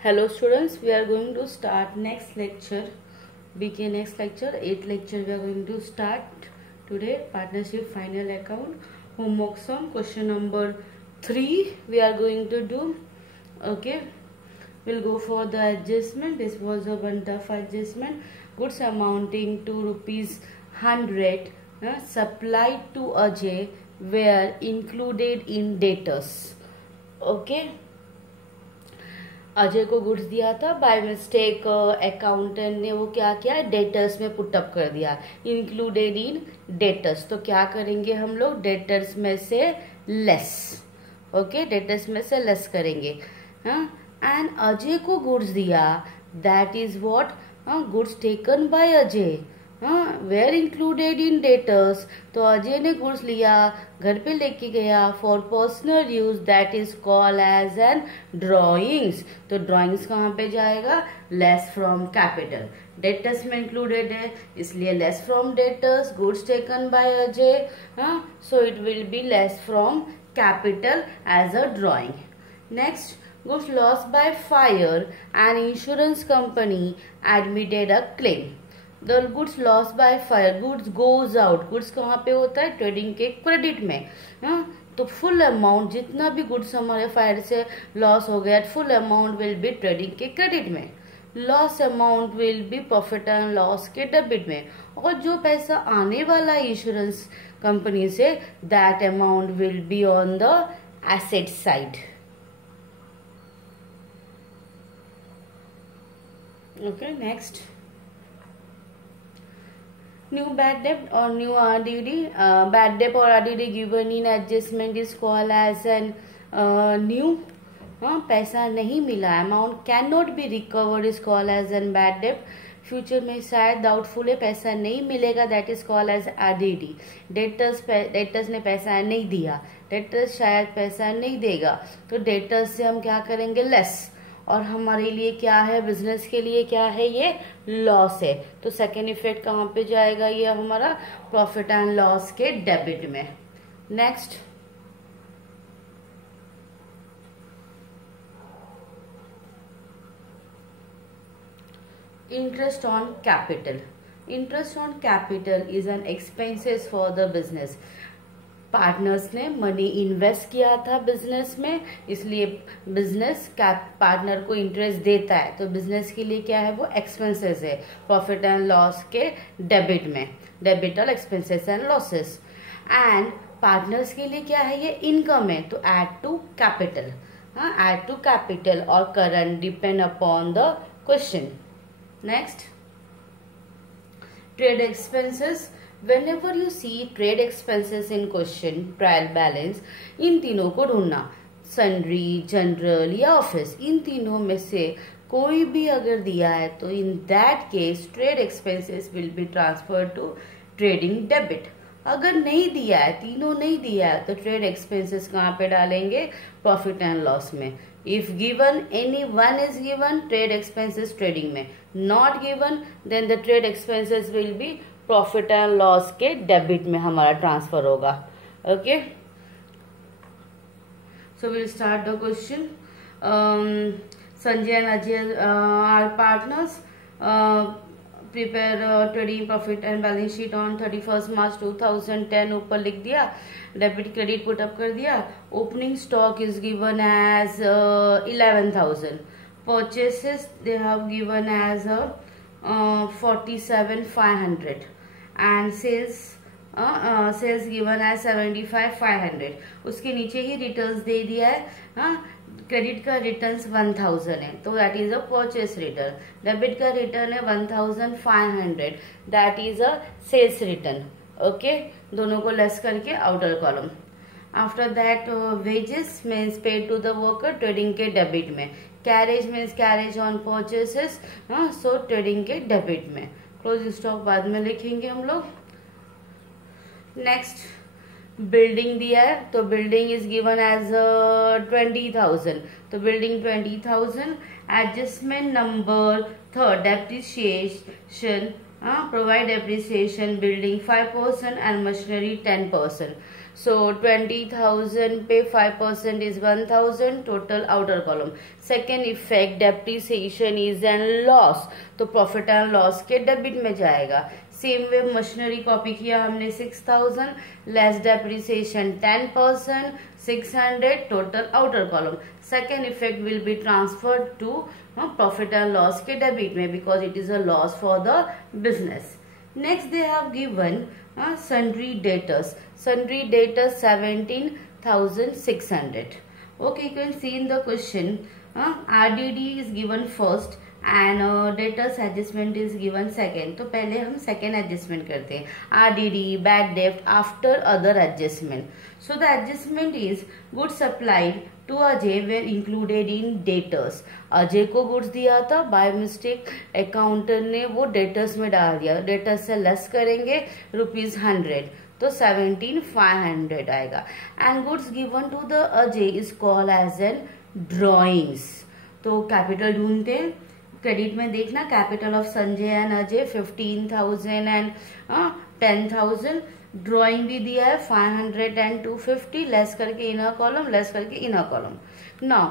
Hello students, we are going to start next lecture. BK next lecture, 8th lecture we are going to start today. Partnership final account. Homework sum question number 3 we are going to do. Okay, we'll go for the adjustment. This was a one-off adjustment. Goods amounting to rupees 100 supplied to Ajay were included in debtors. Okay, Ajay को goods दिया था, by mistake accountant ने वो क्या किया, debtors में put up कर दिया, इंक्लूडेड इन डेटर्स. तो क्या करेंगे हम लोग, डेटर्स में से लेस. ओके, डेटर्स में से लेस करेंगे. एंड अजय को गुड्स दिया, that is what, goods taken by Ajay were included in debtors. तो अजय ने गुड्स लिया, घर पे लेके गया for personal use, that is called as an drawings. तो ड्रॉइंग्स कहाँ पे जाएगा, लेस फ्रॉम कैपिटल. डेटर्स में इंक्लूडेड है इसलिए less from debtors. Goods taken by Ajay, so it will be less from capital as a drawing. Next, goods loss by fire and insurance company admitted a claim. The goods lost by fire, goods goes out. goods कहाँ पे होता है, trading के credit में. तो full amount जितना भी goods हमारे फायर से लॉस हो गया, full amount will be trading के क्रेडिट में. Loss amount will be profit and loss के डेबिट में. और जो पैसा आने वाला है इंश्योरेंस कंपनी से, that amount will be on the asset side. Okay, next, new bad debt or new RDD. Bad debt or RDD given in adjustment is called as an new. पैसा नहीं मिला, amount can not be recovered is called as an bad debt. Future में शायद doubtful है, पैसा नहीं मिलेगा, that is called as RDD. Debtors ने पैसा नहीं दिया, डेटर्स शायद पैसा नहीं देगा, तो डेटर्स से हम क्या करेंगे, लेस. और हमारे लिए क्या है, बिजनेस के लिए क्या है, ये लॉस है. तो सेकेंड इफेक्ट कहाँ पे जाएगा, ये हमारा प्रॉफिट एंड लॉस के डेबिट में. Next, interest on capital. Interest on capital is an expenses for the business. Partners ने मनी इन्वेस्ट किया था बिजनेस में, इसलिए बिजनेस पार्टनर को इंटरेस्ट देता है. तो बिजनेस के लिए क्या है, वो एक्सपेंसेस है, प्रॉफिट एंड लॉस के डेबिट में. डेबिटल expenses and losses. And partners के लिए क्या है, ये इनकम है, तो add to capital. Add to capital और current depend upon the question. Next, trade expenses. Whenever you see trade expenses in question, trial balance, इन तीनों को ढूंढना, सन्ड्री, जनरल या ऑफिस, इन तीनों में से कोई भी अगर दिया है तो in that case trade expenses will be transfer to trading debit. अगर नहीं दिया है, तीनों नहीं दिया है, तो ट्रेड एक्सपेंसेस कहाँ पे डालेंगे, प्रॉफिट एंड लॉस में. If given any one is given, trade expenses trading में. Not given, then the trade expenses will be profit and loss के डेबिट में हमारा ट्रांसफर होगा. Okay, so will start the question. Sanjay and Ajay are partners. Prepare trading profit and balance sheet on 31 March 2010. ऊपर लिख दिया, debit credit put up कर दिया. Opening stock is given as 11,000. Purchases they have given as 47,500 and sales given as 75,500. उसके नीचे ही returns दे दिया है. Credit का रिटर्न्स 1,000 है, तो that is a purchase return. Debit का रिटर्न है 1,500, that is a sales return. Okay, दोनों को लेस करके outer column. After that, wages means paid to the worker, trading के डेबिट में. Carriage means carriage on purchases, so trading के debit में. Closing stock बाद में लिखेंगे हम लोग. नेक्स्ट, बिल्डिंग दिया है, तो बिल्डिंग इज गिवन एज 20,000. तो building 20,000. Adjustment number third, depreciation, provide depreciation building 5% and machinery 10%. So 20,000 पे 5% is 1,000, total outer column. Second effect, depreciation is an loss, तो प्रॉफिट एंड लॉस के डेबिट में जाएगा. Same way machinery copy किया हमने 6,000, less depreciation 10%, 600, total outer column. Second effect will be transferred to profit and loss के debit में because it is a loss for the business. Next they have given sundry debtors. Sundry debtors 17,600. Okay, you can see in the question RDD is given first and debtors adjustment is given second. तो पहले हम second adjustment करते हैं. RDD bad debt after other adjustment. So the adjustment is goods supplied to Ajay were included in debtors. Ajay को goods दिया था, by mistake accountant ने वो डेटर्स में डाल दिया. डेटर्स से लेस करेंगे ₹100 तो 17,500 आएगा. And goods given to the Ajay is called as an drawings. तो कैपिटल ढूंढते हैं. क्रेडिट में देखना capital of Sanjay and Ajay 15,000 and 10,000. Drawing भी दिया है 500 एंड 250, लेस करके इनर कॉलम, लेस करके inner column. Now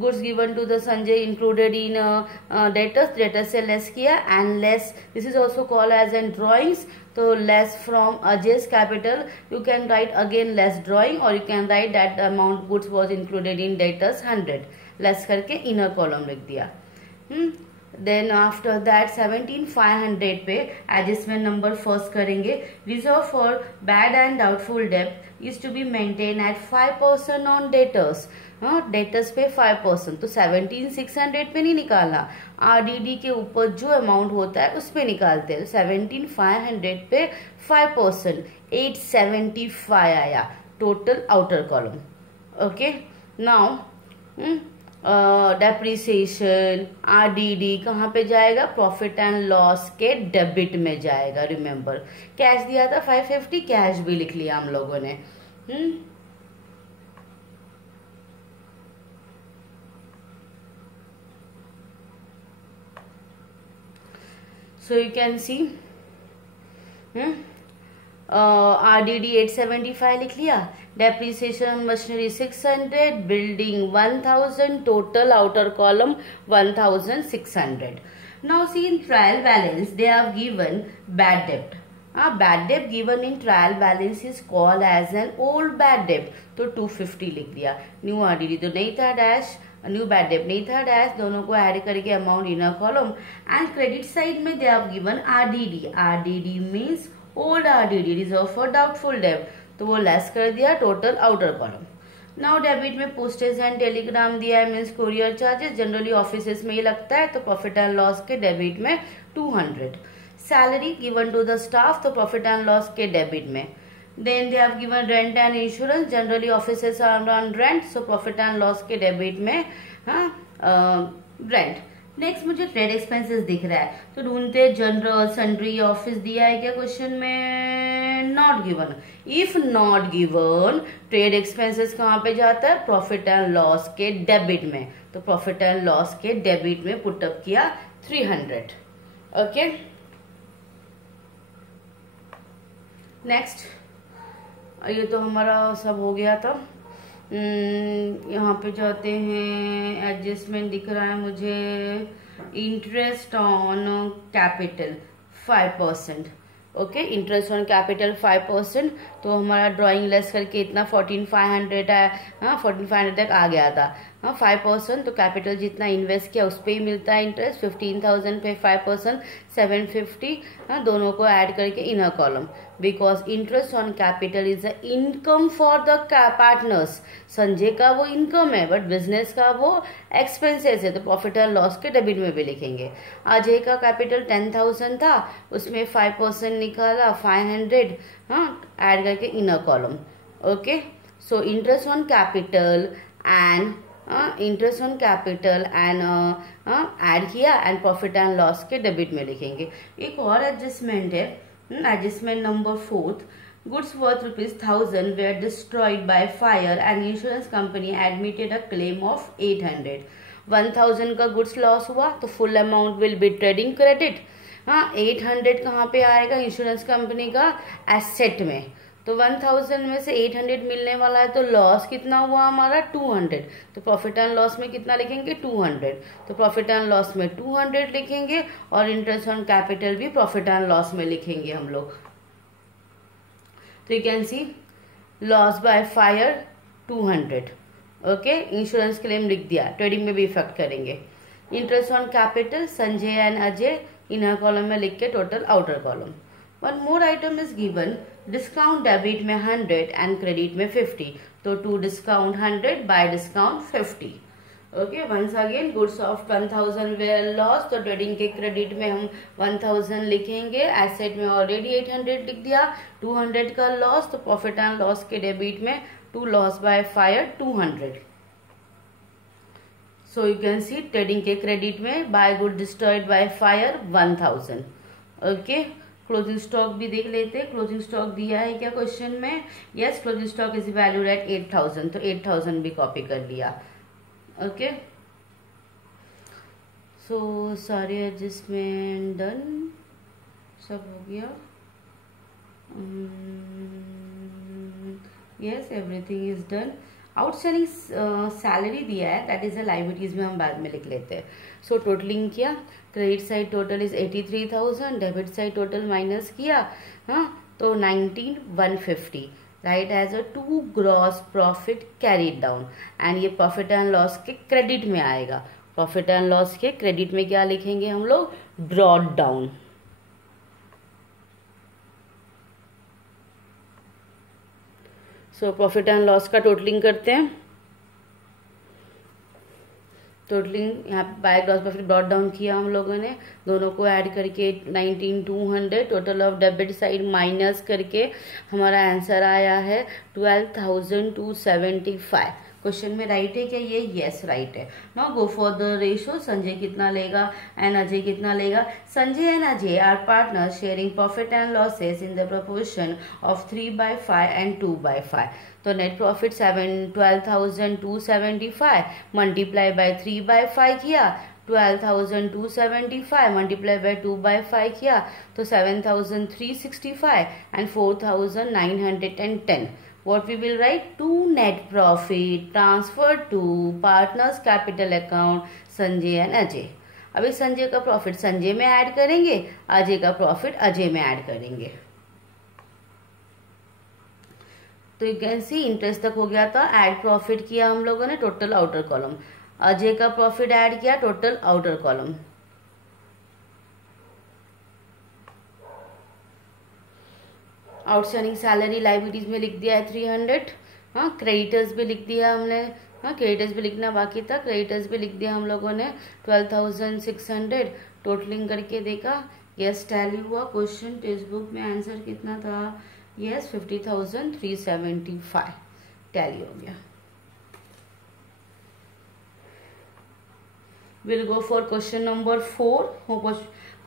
goods given to the Sanjay included in debtors, debtors से लेस किया and less, this is also called as an drawings. तो less from अजय's capital, you can write again less drawing और you can write that amount goods was included in debtors 100, less करके inner column लिख दिया. Then after that 17,500 पे adjustment number first करेंगे. Reserve for bad and doubtful डेब्ट is to be maintain at 5% on debtors. Debtors पे 5%, तो 17,600 पे नहीं निकालना, RDD के ऊपर जो अमाउंट होता है उस पे निकालते हैं. 17,500 पे 5%, 875 आया total outer column. Okay, now depreciation RDD कहाँ पे जाएगा? प्रॉफिट एंड लॉस के डेबिट में जाएगा. रिमेम्बर कैश दिया था 550, कैश भी लिख लिया हम लोगों ने. So you can see RDD 875 लिख लिया. Depreciation machinery 600, building 1,000, total outer column 1,600. Now see in trial balance they have given bad debt. Bad debt given in trial balance is called as an old bad debt. तो 250 लिख दिया. New RDD तो नहीं था dash, new bad date नहीं था dash, दोनों को ऐड करके amount inner column. And credit side में they have given RDD. RDD means old RDD, reserve for doubtful डेब्ट, तो वो लेस कर दिया total outer column. Now debit में पोस्टेज एंड टेलीग्राम दिया है, means courier charges, generally offices में ये लगता है, तो प्रॉफिट एंड लॉस के डेबिट में 200. Salary given to the staff, तो प्रॉफिट एंड लॉस के डेबिट में. Then they have given rent and insurance. Generally offices are on rent, so profit and loss के डेबिट में रेंट. नेक्स्ट मुझे trade expenses दिख रहा है, तो ढूंढते जनरल सन्ड्री ऑफिस दिया है क्या क्वेश्चन में? Not given. If not given trade expenses कहाँ पे जाता है? प्रॉफिट एंड लॉस के डेबिट में. तो प्रॉफिट एंड लॉस के डेबिट में पुटअप किया 300. ओके, नेक्स्ट ये तो हमारा सब हो गया था. यहाँ पे जाते हैं, एडजस्टमेंट दिख रहा है मुझे. Interest on capital 5%. Okay, interest on capital 5%, तो हमारा ड्राइंग लेस करके इतना 14,500 है. 14,500 तक आ गया था. 5%, तो कैपिटल जितना इन्वेस्ट किया उस पर ही मिलता है इंटरेस्ट. 15,000 पे 5%, 750. दोनों को ऐड करके inner column. Because interest on capital is a income for the partners. Sanjay का वो इनकम है, बट बिजनेस का वो एक्सपेंसेस है, तो प्रॉफिट एंड लॉस के डेबिट में भी लिखेंगे. अजय का कैपिटल 10,000 था, उसमें 5% निकाला 500, ऐड करके inner column. Okay, so interest on capital and interest on capital and add किया एंड प्रॉफिट एंड लॉस के डेबिट में लिखेंगे. एक और एडजस्टमेंट है, adjustment number 4. Goods worth ₹1,000 were destroyed by fire and insurance company admitted a claim of 800. 1,000 का goods loss हुआ तो full amount will be trading credit. 800 कहाँ पे आएगा? इंश्योरेंस कंपनी का एसेट में. तो 1000 में से 800 मिलने वाला है, तो लॉस कितना हुआ हमारा 200। तो प्रॉफिट एंड लॉस में कितना लिखेंगे 200। तो प्रॉफिट एंड लॉस में 200 लिखेंगे और इंटरेस्ट ऑन कैपिटल भी प्रॉफिट एंड लॉस में लिखेंगे हम लोग। तो you can see loss by fire 200। Okay, insurance claim लिख दिया, ट्रेडिंग में भी इफेक्ट करेंगे। Interest on capital Sanjay and Ajay inner column में लिख के total outer column. One more item is given, discount debit में 100 एंड क्रेडिट में 50। तो to discount 100 by discount 50। Okay, once again goods of 1000 where loss, तो ट्रेडिंग के credit में हम 1000 लिखेंगे, एसेट में ऑलरेडी 800 लिख दिया, 200 का लॉस, तो प्रॉफिट एंड लॉस के डेबिट में to loss by fire 200। So you can see trading के क्रेडिट में by good destroyed by fire 1000। Okay, closing stock भी देख लेते हैं। क्लोजिंग स्टॉक दिया है क्या क्वेश्चन में? Yes, closing stock is valued at 8000, तो 8000 भी कॉपी कर लिया। ओके, सो सारे एडजस्टमेंट डन, सब हो गया। Yes, everything is done. Outstanding salary दिया है, दैट इज अ लाइबिलिटीज में हम बाद में लिख लेते हैं। सो टोटलिंग किया, credit side total is 83,000, debit side total minus किया, हाँ, तो 19,150 right as a to gross profit carried down. And ये प्रॉफिट एंड लॉस के क्रेडिट में आएगा। प्रॉफिट एंड लॉस के क्रेडिट में क्या लिखेंगे हम लोग? Brought down. So profit and loss का टोटलिंग करते हैं। टोटलिंग यहाँ पे by gross profit brought down किया हम लोगों ने, दोनों को ऐड करके 19,200, total of debit side minus करके हमारा आंसर आया है 12,275। क्वेश्चन में राइट है क्या ये? यस राइट है। Now go for the ratio. Sanjay कितना लेगा एंड अजय कितना लेगा? Sanjay and Ajay are partners sharing profit and losses in the proportion of 3/5 and 2/5। तो नेट प्रॉफिट 12,275 मल्टीप्लाई बाय 3/5 किया, 12,275 मल्टीप्लाई बाय 2/5 किया, तो 7,365 and 4,910। What we will write? To net profit transferred to partners capital account Sanjay and Ajay. अभी संजय का profit Sanjay में add करेंगे, अजय का profit Ajay में ऐड करेंगे। तो यू कैन सी इंटरेस्ट तक हो गया था, ऐड प्रॉफिट किया हम लोगों ने, टोटल आउटर कॉलम। अजय का प्रॉफिट ऐड किया, total outer column. Outstanding salary liabilities में लिख दिया है 300। हाँ, क्रेडिटर्स भी लिख दिया हमने, हाँ क्रेडिटर्स भी लिखना बाकी था, क्रेडिटर्स भी लिख दिया हम लोगों ने 12,600। टोटलिंग करके देखा, यस टैली हुआ। क्वेश्चन टेक्स्ट बुक में आंसर कितना था? यस 50,375 टैली हो गया। Will go for question number 4।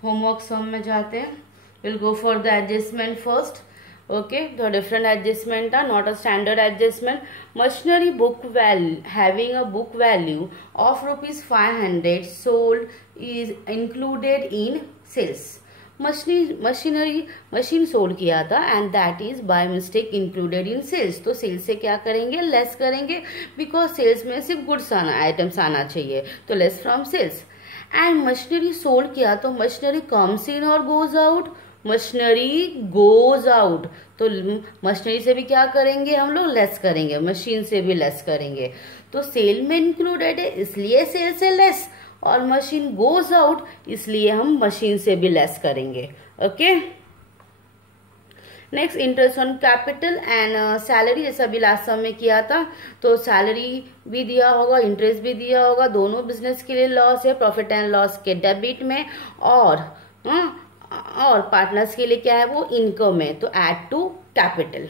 Homework sum में जाते हैं। Will go for the adjustment first. Okay, the different adjustment are not a standard adjustment. Machinery book value having a book value of ₹500 sold is included in sales. Machine sold किया था and that is by mistake included in sales. तो sales से क्या करेंगे? Less करेंगे, because sales में सिर्फ goods items आना चाहिए, तो less from sales. And machinery sold किया तो मशीनरी कम्स इन और goes out, machinery goes out, तो मशीनरी से भी क्या करेंगे हम लोग? लेस करेंगे, मशीन से भी लेस करेंगे। तो सेल में इंक्लूडेड है इसलिए सेल से लेस, और मशीन गोज आउट इसलिए हम मशीन से भी लेस करेंगे। Okay, next interest on capital and salary, जैसा भी लास्ट सम में किया था, तो सैलरी भी दिया होगा, इंटरेस्ट भी दिया होगा, दोनों बिजनेस के लिए लॉस है, प्रॉफिट एंड लॉस के डेबिट में, और पार्टनर्स के लिए क्या है? वो इनकम है, तो add to capital.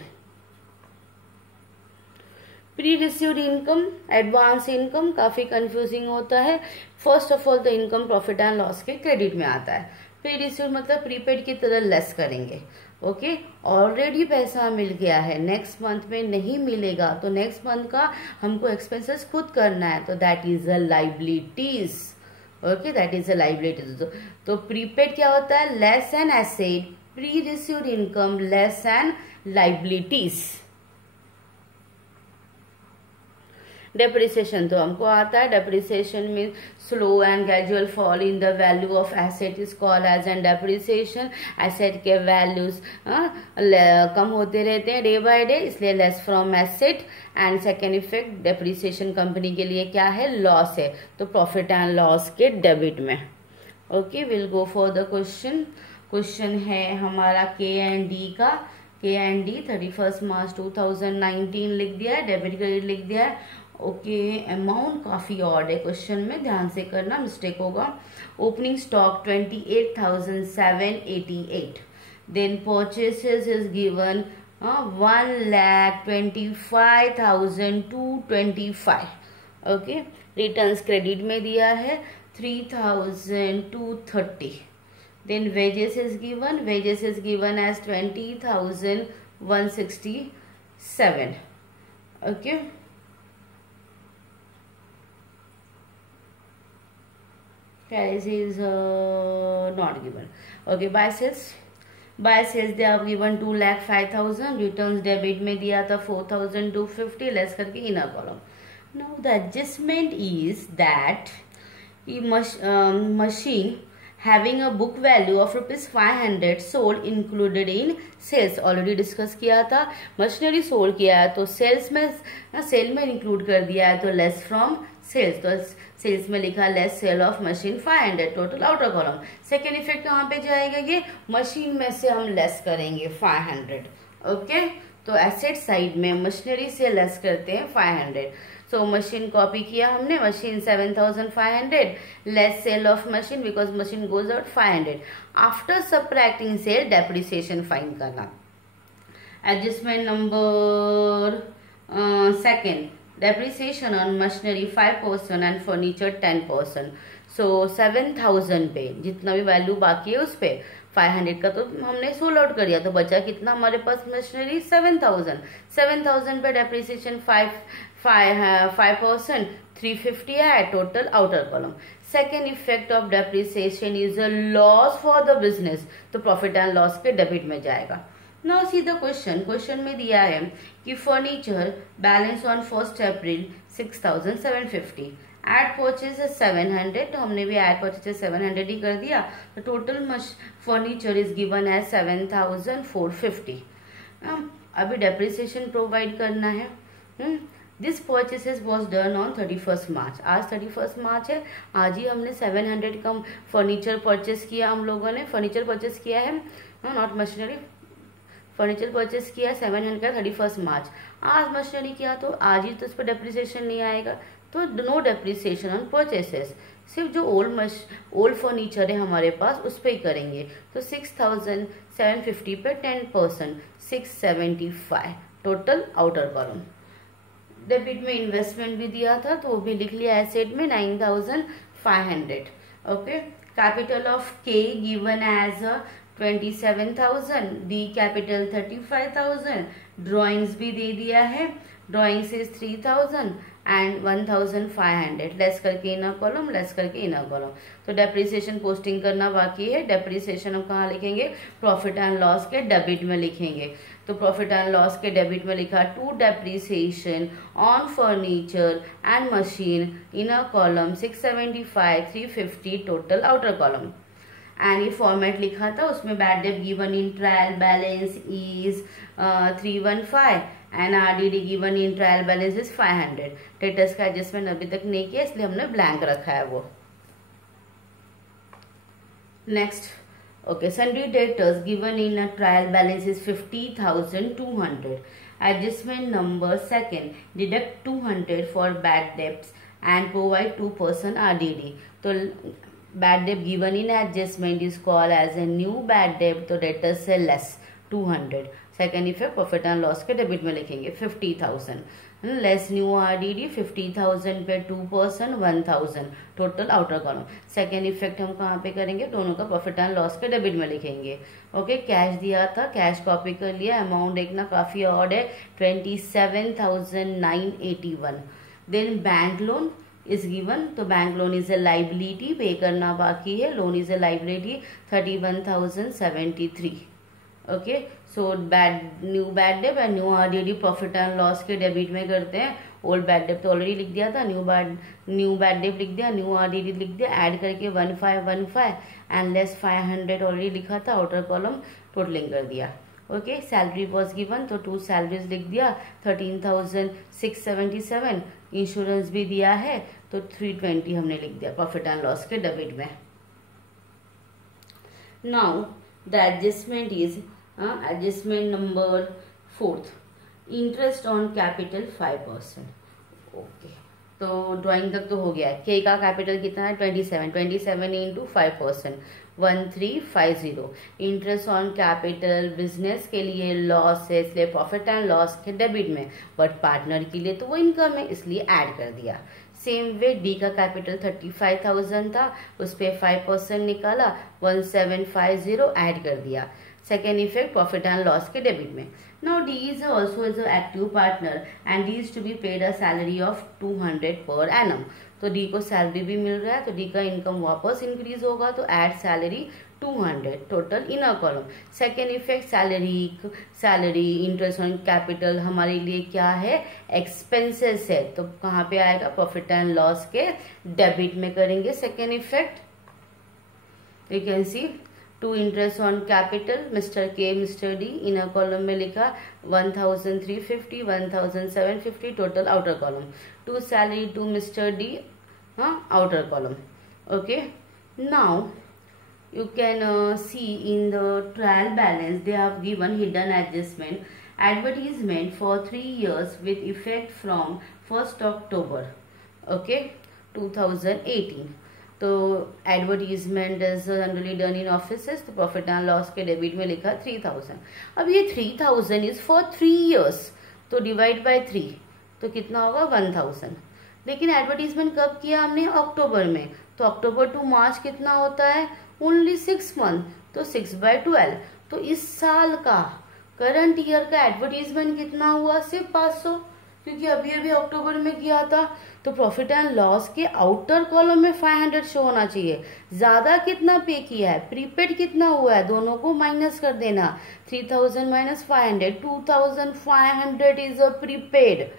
Pre received income, advance income काफी कंफ्यूजिंग होता है। First of all the income profit and loss के क्रेडिट में आता है। प्री रिसीव्ड मतलब प्रीपेड की तरह लेस करेंगे। ओके, ऑलरेडी पैसा मिल गया है, नेक्स्ट मंथ में नहीं मिलेगा, तो नेक्स्ट मंथ का हमको एक्सपेंसेस खुद करना है, तो that is a liabilities. Okay, that is a liabilities. तो प्रीपेड क्या होता है? Less an asset, pre received income less an liabilities. Depreciation तो हमको आता है, depreciation mean slow and gradual fall in the value of asset is called as an depreciation. Asset के values कम होते रहते हैं डे बाय डे, इसलिए less from asset. And second effect depreciation company के लिए क्या है, लॉस है, तो प्रॉफिट एंड लॉस के डेबिट में। Okay, will go for the question. Question है हमारा K&D का। K&D 31 मार्च 2019 लिख दिया है, डेबिट क्रेडिट लिख दिया है। ओके, अमाउंट काफी ऑड है क्वेश्चन में, ध्यान से करना, मिस्टेक होगा। Opening stock 28,788, then purchases is given 1,25,225। Okay, returns credit में दिया है 3,230। then wages is given as 20,167. okay, carriage is not given. Okay, buy sales they have given 2,05,000, returns debit में दिया था 4,250, लेस करके inner column. Now the adjustment is that machine having a book value of ₹500 sold included in sales, already discuss किया था। Machinery sold किया है तो sales में सेल में इंक्लूड कर दिया है, तो लेस फ्रॉम सेल्स, तो सेल्स में लिखा less sale of machine 500, total outer column. Second effect कहाँ पे जाएगा, ये मशीन में से हम लेस करेंगे 500। ओके, तो एसेट साइड में मशीनरी से लेस करते हैं 500। सो मशीन कॉपी किया हमने, machine 7,500, less sale of machine because machine goes out 500। After subtracting sale depreciation find करना। Adjustment number second, depreciation on machinery 5% and furniture 10%। So 7,000 पे जितना भी वैल्यू बाकी है उस पे 500 का तो हमने सोल्ड आउट कर दिया, तो बचा कितना हमारे पास मशीनरी 7,000 पे डेप्रिसिएशन 5% 350 है, total outer column. Second effect of depreciation is a loss for the business, तो प्रॉफिट एंड लॉस के डेबिट में जाएगा। नाउ सी द क्वेश्चन में दिया है कि furniture balance on 1 April 6,750, add purchase 700, तो हमने भी एड परचेज 700 ही कर दिया, तो total furniture is given as 7,450। अभी डेप्रिसिएशन प्रोवाइड करना है। This purchases was done on 31 March, आज 31 मार्च है, आज ही हमने 700 का फर्नीचर परचेस किया, हम लोगों ने फर्नीचर परचेस किया है, नॉट मशीनरी, फर्नीचर परचेस किया 700 का 31 मार्च। आज मशीनरी किया तो आज ही तो उस पर डेप्रिसिएशन नहीं आएगा, तो नो डेप्रिसिएशन ऑन परचेसेस, सिर्फ जो ओल्ड फर्नीचर है हमारे पास उस पर ही करेंगे। तो 6,750 पे 10% 675, टोटल आउटर कॉलम। डेबिट में इन्वेस्टमेंट भी दिया था तो वो भी लिख लिया, एसेट में 9,500। ओके, कैपिटल ऑफ के given as 27,000, D capital 35,000, drawings भी दे दिया है, ड्राइंग्स इज 3,000 एंड 1,500, लेस करके इनर कॉलम, लेस करके इनर कॉलम। तो डेप्रिसिएशन पोस्टिंग करना बाकी है। डेप्रिसिएशन हम कहाँ लिखेंगे, प्रॉफिट एंड लॉस के डेबिट में लिखेंगे। तो प्रॉफिट एंड लॉस के डेबिट में लिखा to depreciation on furniture and machine, inner column 675 350, total outer column. And ये फॉर्मेट लिखा था, उसमें bad debt given in trial balance is 315 and RDD given in trial balance is 500। Debtors का adjustment अभी तक नहीं किया इसलिए हमने ब्लैंक रखा है वो। Next, okay, sundry debtors given in a trial balance is 50,200। Adjustment number second, deduct 200 for bad debts and provide 2% RDD। तो bad debt given in adjustment is called as a new bad debt, तो debtors से less 200। Second effect profit and loss के debit में लिखेंगे 50,000, less new RDD 50,000 पे 2% 1,000, total outer column. Second effect हम कहाँ पे करेंगे, दोनों का प्रॉफिट एंड लॉस के डेबिट में लिखेंगे। ओके, कैश दिया था, कैश कॉपी कर लिया, अमाउंट देखना काफी ऑड है 27,981। Then bank loan is given, तो bank loan is a liability, पे करना बाकी है, loan is a liability 31,073। Okay, so new bad debt and new RDD profit and loss के डेबिट में करते हैं। ओल्ड बैड डेट तो ऑलरेडी लिख दिया था, न्यू बैड डेट लिख दिया, न्यू आरडीडी लिख दिया, ऐड करके 1515 एंड लेस 500 ऑलरेडी लिखा था, आउटर कॉलम टोटलिंग कर दिया। ओके, सैलरी वॉज गिवन तो 2 सैलरीज लिख दिया 13,677, इंश्योरेंस भी दिया है तो 320 हमने लिख दिया प्रॉफिट एंड लॉस के डेबिट में। Now the adjustment is adjustment number 4, interest on capital 5%। Okay, तो ड्राइंग तक तो हो गया है। के का कैपिटल कितना है 27 into 5%, 1350। Interest on capital business के लिए लॉस है इसलिए प्रॉफिट एंड लॉस के डेबिट में, बट पार्टनर के लिए तो वो इनकम है इसलिए ऐड कर दिया। सेम वे डी का कैपिटल 35,000 था, उस पर 5% निकाला, 1750 ऐड कर दिया। Second effect profit and loss के डेबिट में। Now D is also is active partner and D is to be paid a salary of 200 per annum. तो डी को सैलरी भी मिल रहा है तो डी का इनकम वापस इंक्रीज होगा तो add salary 200 total inner column. Second effect salary interest on capital हमारे लिए क्या है एक्सपेंसेस है, तो कहाँ पे आएगा प्रॉफिट एंड लॉस के डेबिट में करेंगे। Second effect you can see to interest on capital mister K mister D, inner column में लिखा 1350 1750 total outer column. To salary to mister D, हाँ outer column. Okay, now you can see in the trial balance they have given hidden advertisement for 3 years with effect from 1st October okay 2018। तो advertisement is generally done in offices, तो profit and loss के debit में लिखा 3000। अब ये 3000 is for 3 years, तो divide by 3 तो कितना होगा 1000। लेकिन एडवर्टीजमेंट कब किया हमने अक्टूबर में, तो अक्टूबर टू मार्च कितना होता है ओनली 6 month, तो 6/12। तो इस साल का करंट ईयर का एडवर्टीजमेंट कितना हुआ सिर्फ 500, क्योंकि अभी अभी अक्टूबर में किया था। तो प्रॉफिट एंड लॉस के आउटर कॉलम में 500 शो होना चाहिए। ज्यादा कितना पे किया है, प्रीपेड कितना हुआ है, दोनों को माइनस कर देना। 3000 minus 500, 2500 is a prepaid.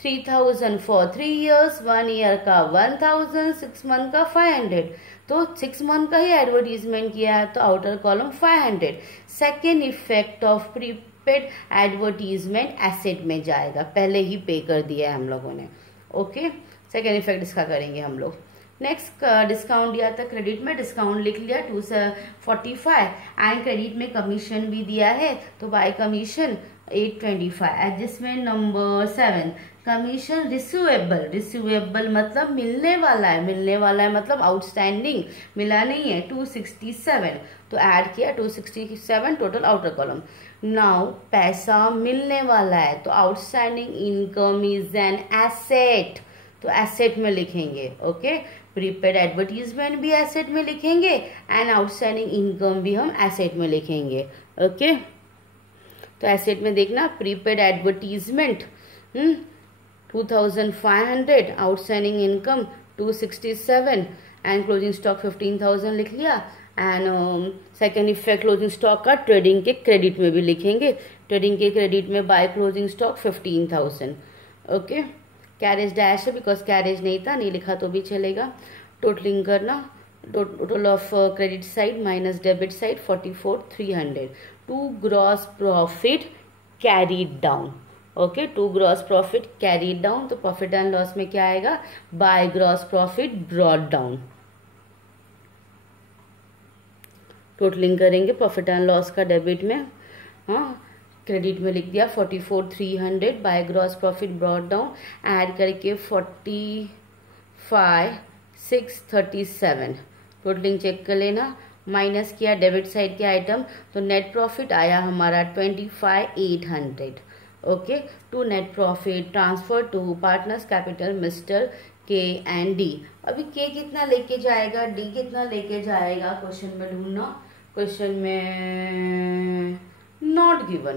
3000 for 3 years, 1 year का 1000, 6 month का 500, तो 6 month का ही एडवर्टीजमेंट किया है तो outer column 500। Second effect of prepaid advertisement asset में जाएगा, पहले ही पे कर दिया है हम लोगों ने। ओके, सेकेंड इफेक्ट इसका करेंगे हम लोग। नेक्स्ट डिस्काउंट दिया था क्रेडिट में, डिस्काउंट लिख लिया 245 एंड क्रेडिट में कमीशन भी दिया है तो bye commission 825। Adjustment number 7, commission receivable मतलब मिलने वाला है मतलब आउटस्टैंडिंग, मिला नहीं है 267, तो ऐड किया 267 टोटल आउटर कॉलम। नाउ पैसा मिलने वाला है तो outstanding income is an asset, तो एसेट में लिखेंगे। ओके, प्रीपेड एडवर्टीजमेंट भी एसेट में लिखेंगे एंड आउटस्टैंडिंग इनकम भी हम एसेट में लिखेंगे। ओके, तो एसेट में देखना prepaid advertisement 2500, outstanding income 267 and closing stock 15,000 लिख लिया। And second effect closing stock का ट्रेडिंग के क्रेडिट में भी लिखेंगे, ट्रेडिंग के क्रेडिट में by closing stock 15,000। Okay, carriage dash है बिकॉज कैरेज नहीं था, नहीं लिखा तो भी चलेगा। टोटलिंग करना, total of credit side minus debit side 44,300 to gross profit carried down. Okay, to gross profit carried down, तो प्रॉफिट एंड लॉस में क्या आएगा by gross profit brought down. Totaling करेंगे प्रॉफिट एंड लॉस का debit में, हाँ credit में लिख दिया 44,300 by gross profit brought down, add करके 45,637। टोटलिंग चेक कर लेना, माइनस किया डेबिट साइड के आइटम तो नेट प्रॉफिट आया हमारा 25,800। Okay, to net profit transfer to partners capital mister K and D. अभी के कितना लेके जाएगा, डी कितना लेके जाएगा, क्वेश्चन में ढूंढना। क्वेश्चन में नॉट गिवन,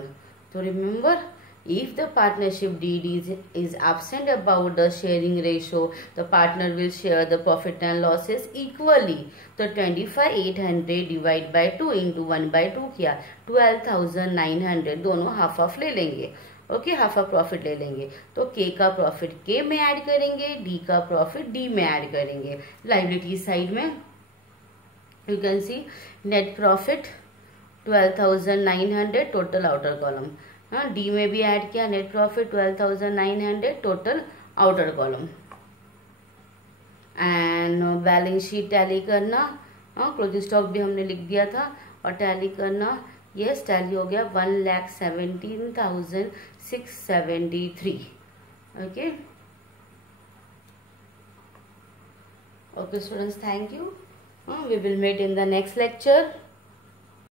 तो remember If the partnership deed is absent about the sharing ratio, the partner will share the profit and losses equally. तो 25,800 डिवाइड बाई 2 इंटू 1/2 किया, 12,900, दोनों हाफ हाफ ले लेंगे. ओके, हाफ हाफ प्रॉफिट ले लेंगे. तो के का प्रॉफिट के में ऐड करेंगे, डी का प्रॉफिट डी में ऐड करेंगे. लाइबिलिटी साइड में you can C net profit 12,900 total outer column. हाँ, डी में भी ऐड किया net profit 12,900 total outer column. And balance sheet tally करना. हाँ, क्लोजिंग स्टॉक भी हमने लिख दिया था और टैली करना. यस, टैली हो गया 1,17,673. Okay okay students, thank you. We will meet in the next lecture.